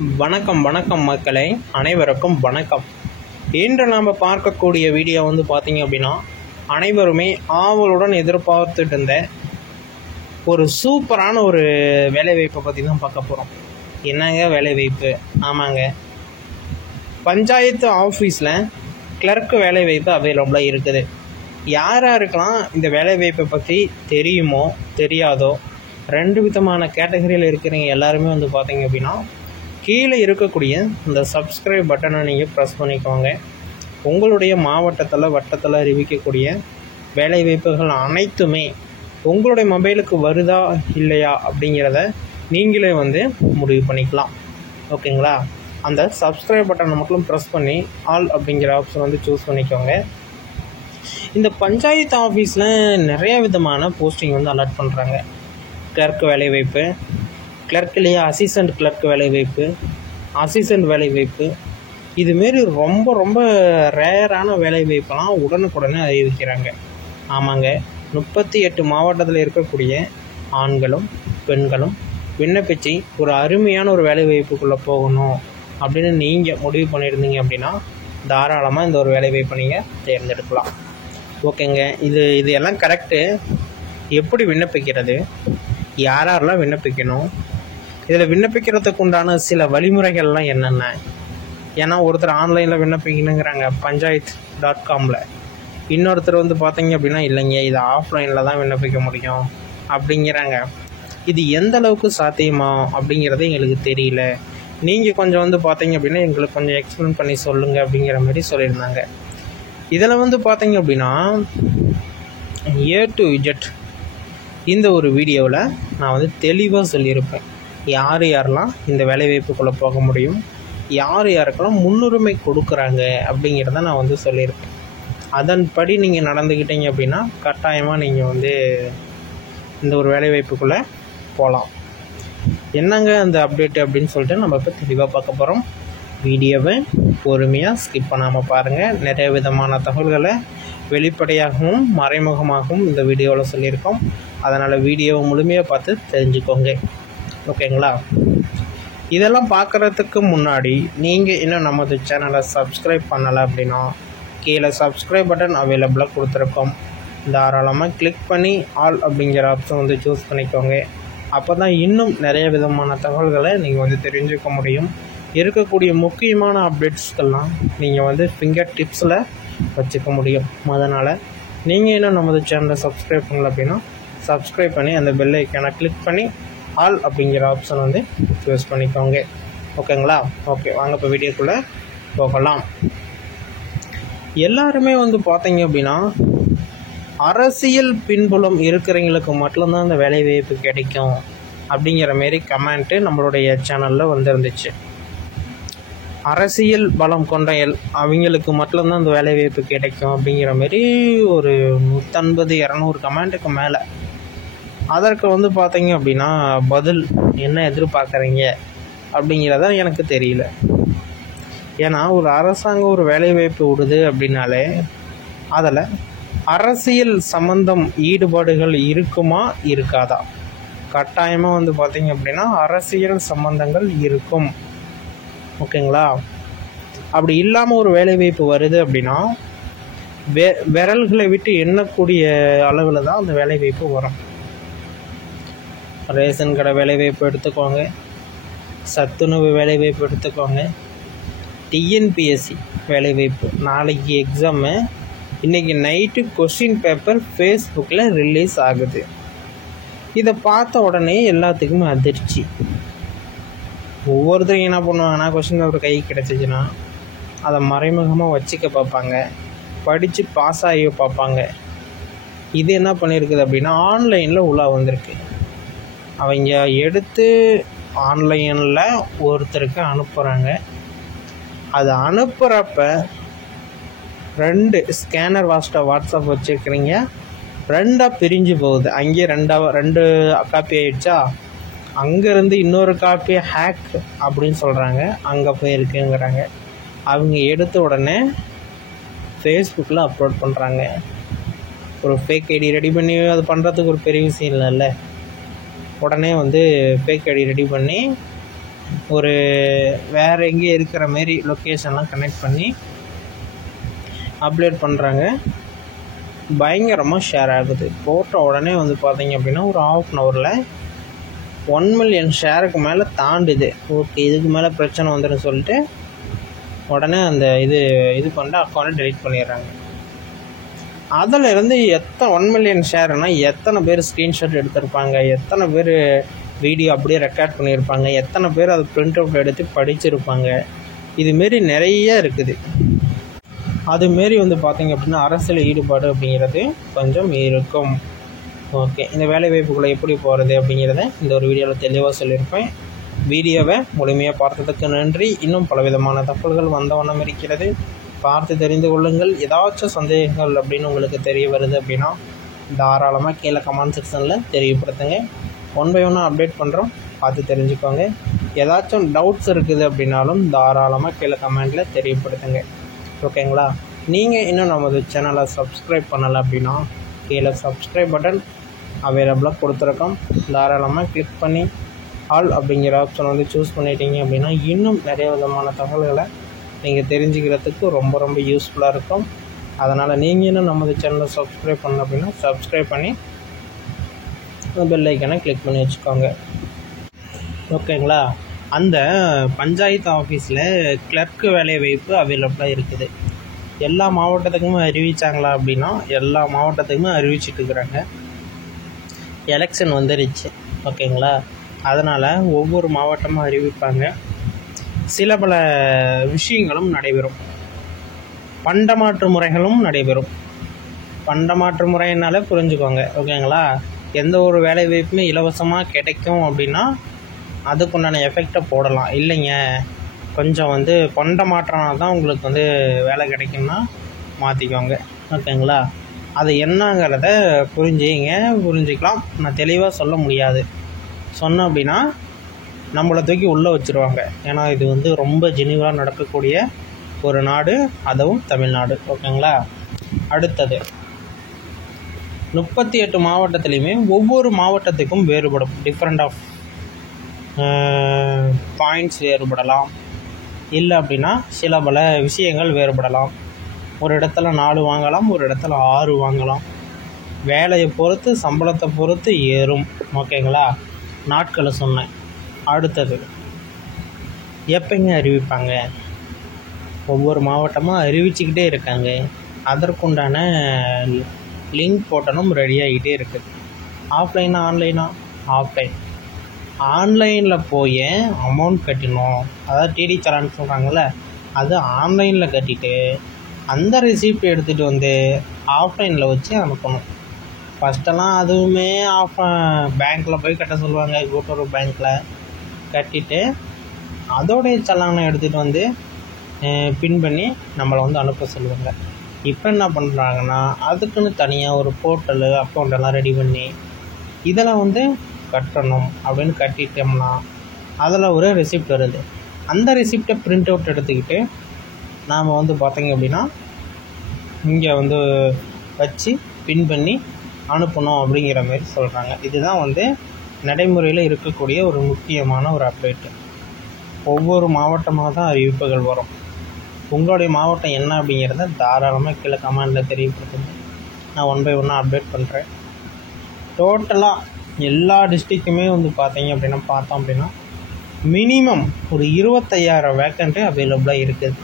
வணக்கம் வணக்கம் மக்களே, அனைவருக்கும் வணக்கம். இன்று நாம் பார்க்கக்கூடிய வீடியோ பார்த்தீங்க அப்படின்னா, அனைவருமே ஆவலுடன் எதிர்பார்த்துட்டு இருந்த ஒரு சூப்பரான ஒரு வேலைவாய்ப்பை பற்றி தான் பார்க்க போகிறோம். என்னங்க வேலைவாய்ப்பு? ஆமாங்க, பஞ்சாயத்து ஆஃபீஸில் கிளர்க்கு வேலைவாய்ப்பு அவைலபிளாக இருக்குது. யாருக்கெல்லாம் இந்த வேலைவாய்ப்பை பற்றி தெரியுமோ தெரியாதோ, ரெண்டு விதமான கேட்டகரியில் இருக்கிறவங்க எல்லாருமே பார்த்தீங்க அப்படின்னா, கீழே இருக்கக்கூடிய இந்த சப்ஸ்கிரைப் பட்டனை நீங்கள் ப்ரெஸ் பண்ணிக்கோங்க. உங்களுடைய மாவட்டத்தில் வட்டத்தில் அறிவிக்கக்கூடிய வேலைவாய்ப்புகள் அனைத்துமே உங்களுடைய மொபைலுக்கு வருதா இல்லையா அப்படிங்கிறத நீங்களே முடிவு பண்ணிக்கலாம். ஓகேங்களா? அந்த சப்ஸ்கிரைப் பட்டனை மட்டும் ப்ரெஸ் பண்ணி ஆல் அப்படிங்கிற ஆப்ஷன் சூஸ் பண்ணிக்கோங்க. இந்த பஞ்சாயத்து ஆஃபீஸில் நிறைய விதமான போஸ்டிங் அலாட் பண்ணுறாங்க. கிளர்க் வேலைவாய்ப்பு, கிளர்க்லேயே அசிஸ்டண்ட் கிளர்க் வேலைவாய்ப்பு, அசிஸ்டண்ட் வேலைவாய்ப்பு, இதுமாரி ரொம்ப ரொம்ப ரேரான வேலைவாய்ப்பெல்லாம் உடனுக்குடனே அறிவிக்கிறாங்க. ஆமாங்க, 38 மாவட்டத்தில் இருக்கக்கூடிய ஆண்களும் பெண்களும் விண்ணப்பிச்சு ஒரு அருமையான ஒரு வேலைவாய்ப்புக்குள்ளே போகணும் அப்படின்னு நீங்கள் முடிவு பண்ணியிருந்தீங்க அப்படின்னா, தாராளமாக இந்த ஒரு வேலைவாய்ப்பை நீங்கள் தேர்ந்தெடுக்கலாம். ஓகேங்க, இது எல்லாம் கரெக்டு. எப்படி விண்ணப்பிக்கிறது, யாரெல்லாம் விண்ணப்பிக்கணும், இதில் விண்ணப்பிக்கிறதுக்கு உண்டான சில வழிமுறைகள்லாம் என்னென்ன? ஏன்னா ஒருத்தர் ஆன்லைனில் விண்ணப்பிக்கணுங்கிறாங்க பஞ்சாயத்து.comல, இன்னொருத்தர் பார்த்தீங்க அப்படின்னா இல்லைங்க இது ஆஃப்லைனில் தான் விண்ணப்பிக்க முடியும் அப்படிங்கிறாங்க. இது எந்த அளவுக்கு சாத்தியமா அப்படிங்கிறது எங்களுக்கு தெரியல, நீங்கள் கொஞ்சம் பார்த்தீங்க அப்படின்னா எங்களுக்கு கொஞ்சம் எக்ஸ்பிளைன் பண்ணி சொல்லுங்கள் அப்படிங்கிற மாதிரி சொல்லியிருந்தாங்க. இதில் பார்த்தீங்க அப்படின்னா A to Z இந்த ஒரு வீடியோவில் நான் தெளிவாக சொல்லியிருப்பேன். யாரெல்லாம் இந்த வேலைவாய்ப்புக்குள்ளே போக முடியும், யாருக்கெல்லாம் முன்னுரிமை கொடுக்குறாங்க அப்படிங்கிறத நான் சொல்லியிருப்பேன். அதன்படி நீங்கள் நடந்துக்கிட்டீங்க அப்படின்னா கட்டாயமாக நீங்கள் இந்த ஒரு வேலைவாய்ப்புக்குள்ளே போகலாம். என்னங்க அந்த அப்டேட் அப்படின்னு சொல்லிட்டு நம்ம இப்போ தெளிவாக பார்க்க போகிறோம். வீடியோவை பொறுமையாக ஸ்கிப் பண்ணாமல் பாருங்கள். நிறைய விதமான தகவல்களை வெளிப்படையாகவும் மறைமுகமாகவும் இந்த வீடியோவில் சொல்லியிருக்கோம். அதனால் வீடியோவை முழுமையாக பார்த்து தெரிஞ்சுக்கோங்க. ஓகேங்களா? இதெல்லாம் பார்க்குறதுக்கு முன்னாடி நீங்கள் இன்னும் நமது சேனலை சப்ஸ்கிரைப் பண்ணலை அப்படின்னா கீழே சப்ஸ்கிரைப் பட்டன் அவைலபிளாக கொடுத்துருக்கோம். தாராளமாக கிளிக் பண்ணி ஆல் அப்படிங்கிற ஆப்ஷன் சூஸ் பண்ணிக்கோங்க. அப்போ தான் இன்னும் நிறைய விதமான தகவல்களை நீங்கள் தெரிஞ்சுக்க முடியும். இருக்கக்கூடிய முக்கியமான அப்டேட்ஸ்கெல்லாம் நீங்கள் ஃபிங்கர் டிப்ஸில் வச்சுக்க முடியும். அதனால் நீங்கள் இன்னும் நமது சேனலை சப்ஸ்கிரைப் பண்ணல அப்படின்னா சப்ஸ்கிரைப் பண்ணி அந்த பெல் ஐக்கானை கிளிக் பண்ணி ஆல் அப்படிங்கிற ஆப்ஷன் சூஸ் பண்ணிக்கோங்க. ஓகேங்களா? ஓகே, வாங்க இப்போ வீடியோக்குள்ளே போகலாம். எல்லாருமே பார்த்தீங்க அப்படின்னா அரசியல் பின்புலம் இருக்கிறவங்களுக்கு மட்டும்தான் அந்த வேலைவாய்ப்பு கிடைக்கும் அப்படிங்கிற மாரி கமெண்ட்டு நம்மளுடைய சேனலில் இருந்துச்சு. அரசியல் பலம் கொண்ட அவங்களுக்கு மட்டும்தான் அந்த வேலைவாய்ப்பு கிடைக்கும் அப்படிங்கிற மாரி ஒரு 150-200 கமெண்ட்டுக்கு மேலே. அதற்கு பார்த்தீங்க அப்படின்னா பதில் என்ன எதிர்பார்க்குறீங்க அப்படிங்கிறத எனக்கு தெரியல. ஏன்னா ஒரு அரசாங்கம் ஒரு வேலைவாய்ப்பு விடுது அப்படின்னாலே அதில் அரசியல் சம்பந்தம் ஈடுபாடுகள் இருக்குமா இருக்காதா? கட்டாயமாக பார்த்தீங்க அப்படின்னா அரசியல் சம்பந்தங்கள் இருக்கும். ஓகேங்களா? அப்படி இல்லாமல் ஒரு வேலைவாய்ப்பு வருது அப்படின்னா விரல்களை விட்டு எண்ணக்கூடிய அளவில் தான் அந்த வேலைவாய்ப்பு வரும். ரேஷன் கடை வேலைவாய்ப்பு எடுத்துக்கோங்க, சத்துணவு வேலைவாய்ப்பு எடுத்துக்கோங்க, டிஎன்பிஎஸ்சி வேலைவாய்ப்பு. நாளைக்கு எக்ஸாமு, இன்றைக்கி நைட்டு கொஸ்டின் பேப்பர் ஃபேஸ்புக்கில் ரிலீஸ் ஆகுது. இதை பார்த்த உடனே எல்லாத்துக்குமே அதிர்ச்சி. ஒவ்வொருத்தரும் என்ன பண்ணுவாங்கன்னா, கொஸ்டின் பேப்பர் கை கிடச்சிச்சின்னா அதை மறைமுகமாக வச்சுக்க பார்ப்பாங்க, படித்து பாஸ் ஆகி பார்ப்பாங்க. இது என்ன பண்ணியிருக்குது அப்படின்னா ஆன்லைனில் உலா வந்திருக்கு. அவங்க எடுத்து ஆன்லைனில் ஒருத்தருக்கு அனுப்புகிறாங்க. அது அனுப்புகிறப்ப 2 ஸ்கேனர் வாட்ஸ்அப் வச்சுருக்கிறீங்க, 2ஆக பிரிஞ்சு போகுது. அங்கேயே 2 காப்பி ஆகிடுச்சா, அங்கேருந்து இன்னொரு காப்பியை ஹேக் அப்படின்னு சொல்கிறாங்க, அங்கே போயிருக்குங்கிறாங்க. அவங்க எடுத்த உடனே ஃபேஸ்புக்கில் அப்லோட் பண்ணுறாங்க. ஒரு ஃபேக் ஐடி ரெடி பண்ணி அது பண்ணுறதுக்கு ஒரு பெரிய விஷயம் இல்லைல்ல. உடனே ஃபேக் ஐடி ரெடி பண்ணி ஒரு வேறு எங்கேயும் இருக்கிற மாரி லொக்கேஷன்லாம் கனெக்ட் பண்ணி அப்லோட் பண்ணுறாங்க. பயங்கரமாக ஷேர் ஆகுது. போட்ட உடனே வந்து பார்த்தீங்க அப்படின்னா ஒரு ½ ஹவரில் 1 மில்லியன் ஷேருக்கு மேலே தாண்டுது. ஓகே, இதுக்கு மேலே பிரச்சனை வந்துடும் சொல்லிட்டு உடனே அந்த இது பண்ணிட்டு அக்கௌண்ட்டை டெலீட் பண்ணிடுறாங்க. அதில் இருந்து 1 மில்லியன் ஷேர்னால் எத்தனை பேர் ஸ்க்ரீன்ஷாட் எடுத்திருப்பாங்க, எத்தனை பேர் வீடியோ அப்படியே ரெக்கார்ட் பண்ணியிருப்பாங்க, எத்தனை பேர் அதை பிரிண்ட் அவுட் எடுத்து படிச்சிருப்பாங்க. இதுமாரி நிறைய இருக்குது. அதுமாரி வந்து பார்த்திங்க அப்படின்னா அரசியல் ஈடுபாடு அப்படிங்கிறது கொஞ்சம் இருக்கும். ஓகே, இந்த வேலைவாய்ப்புகளை எப்படி போகிறது அப்படிங்கிறத இந்த ஒரு வீடியோவில் தெளிவாக சொல்லியிருப்பேன். வீடியோவை முழுமையாக பார்த்ததுக்கு நன்றி. இன்னும் பலவிதமான தகவல்கள் வந்த வண்ணம் இருக்கிறது, பார்த்து தெரிந்து கொள்ளுங்கள். ஏதாச்சும் சந்தேகங்கள் அப்படின்னு உங்களுக்கு தெரிய வருது அப்படின்னா தாராளமாக கீழே கமெண்ட் செக்ஷனில் தெரியப்படுத்துங்க. 1 by 1 அப்டேட் பண்ணுறோம், பார்த்து தெரிஞ்சுக்கோங்க. ஏதாச்சும் டவுட்ஸ் இருக்குது அப்படின்னாலும் தாராளமாக கீழே கமெண்டில் தெரியப்படுத்துங்க. ஓகேங்களா? நீங்கள் இன்னும் நமது சேனலை சப்ஸ்கிரைப் பண்ணலை அப்படின்னா கீழே சப்ஸ்கிரைப் பட்டன் அவைலபிளாக கொடுத்துருக்கோம். தாராளமாக கிளிக் பண்ணி ஆல் அப்படிங்கிற ஆப்ஷன் வந்து சூஸ் பண்ணிட்டீங்க அப்படின்னா இன்னும் நிறைய விதமான தகவல்களை நீங்கள் தெரிஞ்சுக்கிறதுக்கு ரொம்ப ரொம்ப யூஸ்ஃபுல்லாக இருக்கும். அதனால் நீங்கள் இன்னும் நமது சேனலை சப்ஸ்கிரைப் பண்ணல அப்படின்னா சப்ஸ்கிரைப் பண்ணி பெல் ஐக்கனை கிளிக் பண்ணி வச்சுக்கோங்க. ஓகேங்களா? அந்த பஞ்சாயத்து ஆஃபீஸில் கிளர்க்கு வேலை வாய்ப்பு அவைலபிளாக இருக்குது. எல்லா மாவட்டத்துக்குமே அறிவித்தாங்களா அப்படின்னா எல்லா மாவட்டத்துக்குமே அறிவிச்சிட்டு இருக்கிறாங்க. எலெக்ஷன் வந்துருச்சு. ஓகேங்களா? அதனால் ஒவ்வொரு மாவட்டமும் அறிவிப்பாங்க. சில பல விஷயங்களும் நடைபெறும். பண்டமாற்று முறைகளும் நடைபெறும். பண்டமாற்று முறையினால புரிஞ்சுக்கோங்க. ஓகேங்களா? எந்த ஒரு வேலை வாய்ப்புமே இலவசமாக கிடைக்கும் அப்படின்னா அதுக்குண்டான எஃபெக்டை போடலாம். இல்லைங்க, கொஞ்சம் வந்து பண்டமாற்றனா தான் உங்களுக்கு வந்து வேலை கிடைக்கும்னா மாற்றிக்கோங்க. ஓகேங்களா? அது என்னங்கிறத புரிஞ்சிக்கலாம். நான் தெளிவாக சொல்ல முடியாது. சொன்னேன் அப்படின்னா நம்மளை தூக்கி உள்ளே வச்சுருவாங்க. ஏன்னா இது வந்து ரொம்ப ஜெனியூவாக நடக்கக்கூடிய ஒரு நாடு, அதுவும் தமிழ்நாடு. ஓகேங்களா? அடுத்தது 38 மாவட்டத்துலேயுமே ஒவ்வொரு மாவட்டத்துக்கும் வேறுபடும். டிஃப்ரெண்ட் ஆஃப் பாயிண்ட்ஸ் வேறுபடலாம். இல்லை அப்படின்னா சில பல விஷயங்கள் வேறுபடலாம். ஒரு இடத்துல 4 வாங்கலாம், ஒரு இடத்துல 6 வாங்கலாம். வேலையை பொறுத்து சம்பளத்தை பொறுத்து ஏறும். ஓகேங்களா? நாட்களை சொன்னேன். அடுத்தது எப்போங்க அறிவிப்பாங்க? ஒவ்வொரு மாவட்டமாக அறிவிச்சுக்கிட்டே இருக்காங்க. அதற்குண்டான லிங்க் போட்டனும் ரெடி ஆகிட்டே இருக்குது. ஆஃப்லைனா ஆன்லைனா? ஆஃப்லைன். ஆன்லைனில் போய் அமௌண்ட் கட்டணும், அதாவது டிடி சலான்னு சொல்கிறாங்கள்ல, அது ஆன்லைனில் கட்டிட்டு அந்த ரெசிப்ட் எடுத்துகிட்டு வந்து ஆஃப்லைனில் வச்சு அனுப்பணும். ஃபஸ்ட்டெல்லாம் அதுவுமே பேங்க்கில் போய் கட்ட சொல்லுவாங்க. கூட்டுறவு பேங்க்கில் கட்டிட்டு அதோடைய சலானை எடுத்துகிட்டு வந்து பின் பண்ணி நம்மளை வந்து அனுப்ப சொல்லுவாங்க. இப்போ என்ன பண்ணுறாங்கன்னா அதுக்குன்னு தனியாக ஒரு போர்ட்டலு அக்கௌண்ட்டெல்லாம் ரெடி பண்ணி இதில் வந்து கட்டணும் அப்படின்னு கட்டிட்டோம்னா அதில் ஒரு ரெசிப்ட் வருது. அந்த ரெசிப்டை பிரிண்ட் அவுட் எடுத்துக்கிட்டு நாம் வந்து பார்த்தீங்க அப்படின்னா இங்கே வந்து வச்சு பின் பண்ணி அனுப்பணும் அப்படிங்கிற மாதிரி சொல்கிறாங்க. இதுதான் வந்து நடைமுறையில் இருக்கக்கூடிய ஒரு முக்கியமான ஒரு அப்டேட்டு. ஒவ்வொரு மாவட்டமாக தான் அறிவிப்புகள் வரும். உங்களுடைய மாவட்டம் என்ன அப்படிங்கிறத தாராளமாக கீழே கமெண்டில் தெரியப்படுத்துங்க. நான் 1 by 1 அப்டேட் பண்ணுறேன். டோட்டலாக எல்லா டிஸ்ட்ரிக்ட்டுமே வந்து பார்த்தோம் அப்படின்னா மினிமம் ஒரு 25,000 வேக்கண்ட்டு அவைலபிளாக இருக்குது.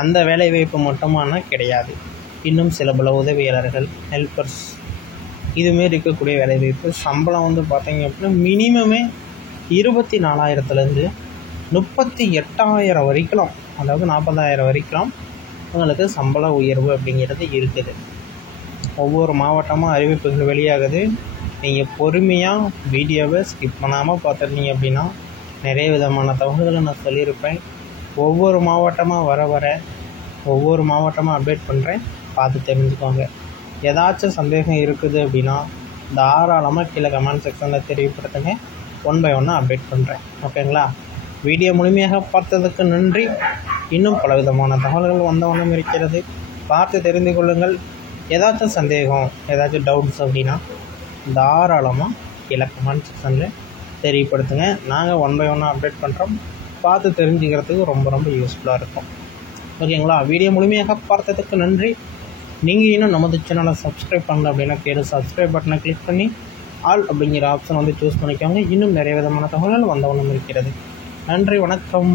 அந்த வேலைவாய்ப்பு மட்டுமான கிடையாது. இன்னும் சில பல உதவியாளர்கள், ஹெல்ப்பர்ஸ், இதுமாரி இருக்கக்கூடிய வேலைவாய்ப்பு. சம்பளம் வந்து பார்த்தீங்க அப்படின்னா மினிமமே 24,000லேருந்து 38,000 வரைக்கும், அதாவது 40,000 வரைக்கும் உங்களுக்கு சம்பள உயர்வு அப்படிங்கிறது இருக்குது. ஒவ்வொரு மாவட்டமாக அறிவிப்புகள் வெளியாகுது. நீங்கள் பொறுமையாக வீடியோவை ஸ்கிப் பண்ணாமல் பார்த்துருந்தீங்க அப்படின்னா நிறைய விதமான தகவல்களை நான் சொல்லியிருப்பேன். ஒவ்வொரு மாவட்டமாக வர ஒவ்வொரு மாவட்டமாக அப்டேட் பண்ணுறேன், பார்த்து தெரிஞ்சுக்கோங்க. ஏதாச்சும் சந்தேகம் இருக்குது அப்படின்னா தாராளமாக கீழே கமெண்ட் செக்ஷனில் தெரியப்படுத்துங்க. 1 by 1 அப்டேட் பண்ணுறேன். ஓகேங்களா? வீடியோ முழுமையாக பார்த்ததுக்கு நன்றி. இன்னும் பலவிதமான தகவல்கள் வந்தவண்ணம் இருக்கிறது, பார்த்து தெரிந்து கொள்ளுங்கள். ஏதாச்சும் சந்தேகம், ஏதாச்சும் டவுட்ஸ் அப்படின்னா தாராளமாக கீழே கமெண்ட் செக்ஷனில் தெரியப்படுத்துங்க. நாங்கள் 1 by 1 அப்டேட் பண்ணுறோம். பார்த்து தெரிஞ்சுக்கிறதுக்கு ரொம்ப ரொம்ப யூஸ்ஃபுல்லாக இருக்கும். ஓகேங்களா? வீடியோ முழுமையாக பார்த்ததுக்கு நன்றி. நீங்கள் இன்னும் நமது சேனலை சப்ஸ்கிரைப் பண்ணல அப்படின்னா கீழே சப்ஸ்கிரைப் பட்டனை கிளிக் பண்ணி ஆல் அப்படிங்கிற ஆப்ஷன் வந்து சூஸ் பண்ணிக்கோங்க. இன்னும் நிறைய விதமான தகவல்கள் வந்தவண்ணம் இருக்கிறது. நன்றி, வணக்கம்.